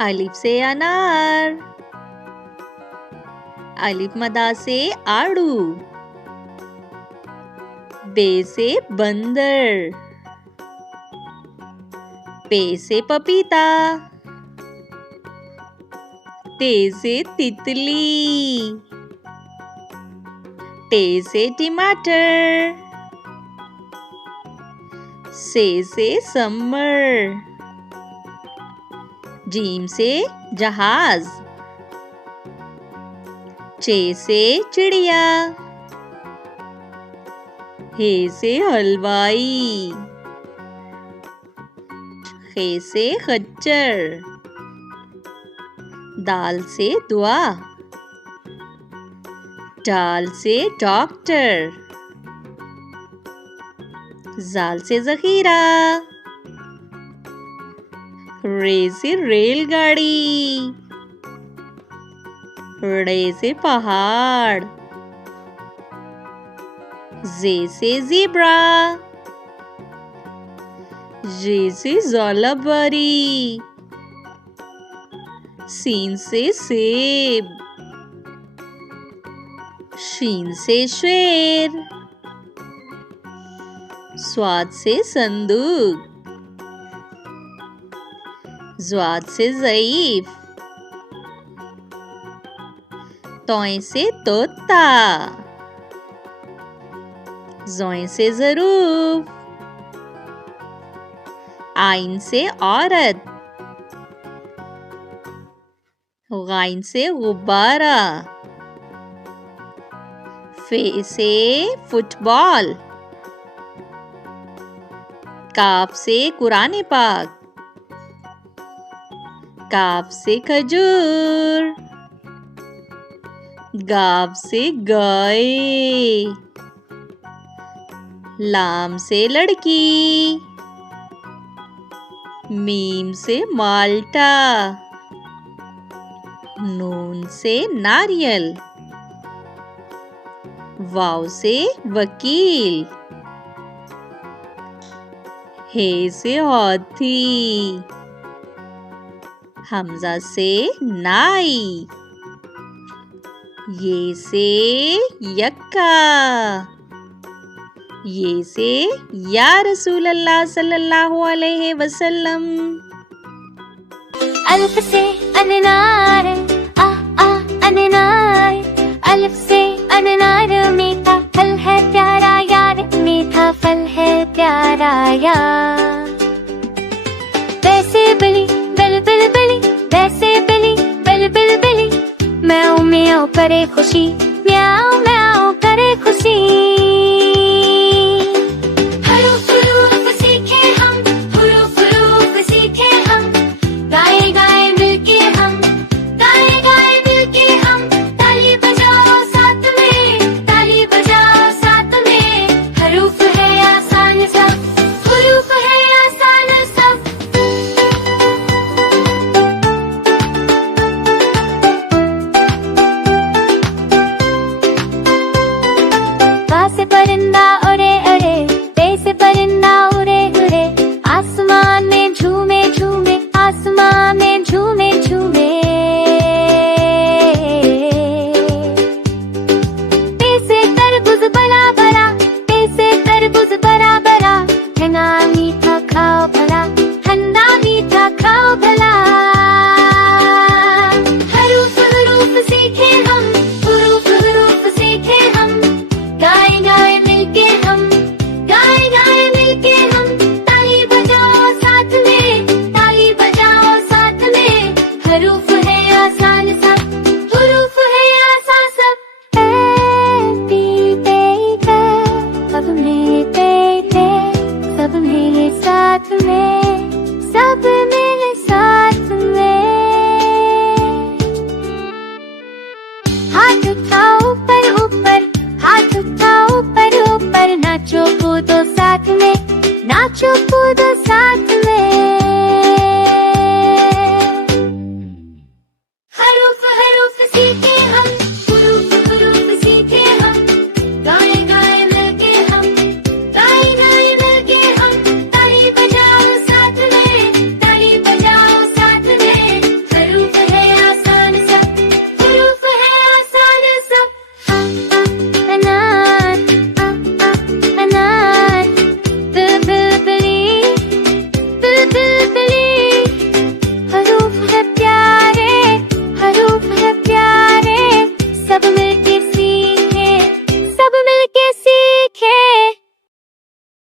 अलिफ से अनार, अलिफ मदा से आड़ू, बे से बंदर, पे से पपीता, ते से तितली, टे से टमाटर, से समर, जीम से जहाज, चे से चिड़िया, हे से हलवाई, खे से खच्चर, दाल से दुआ, डाल से डॉक्टर, जाल से जखीरा, रे से रेलगाड़ी, रे से पहाड़, जे से ज़ेब्रा, जे से ज़ालाबारी, सीन से सेब, शीन से शेर, स्वाद से संदूक, ज़्वाद से ज़ईफ, तोय से तोता, ज़ोय से ज़रूफ, आइन से औरत, गाइन से गुब्बारा, फे से फुटबॉल, काफ से कुरान पाक, काफ से खजूर, गाव से गाय, लाम से लड़की, मीम से माल्टा, नून से नारियल, वाव से वकील, हे से हाथी, हमजा से नाई, ये से यक्का, ये से या रसूल अल्लाह सल्लल्लाहु अलैहि वसल्लम। अल्फ से अननार, अननार, अल्फ से अननार, मीठा फल है प्यारा यार, मीठा फल है प्यारा यार। वैसे बली बिल बिल बिली, वैसे बली बिल बिल बिली, मैं म्याऊं करे खुशी।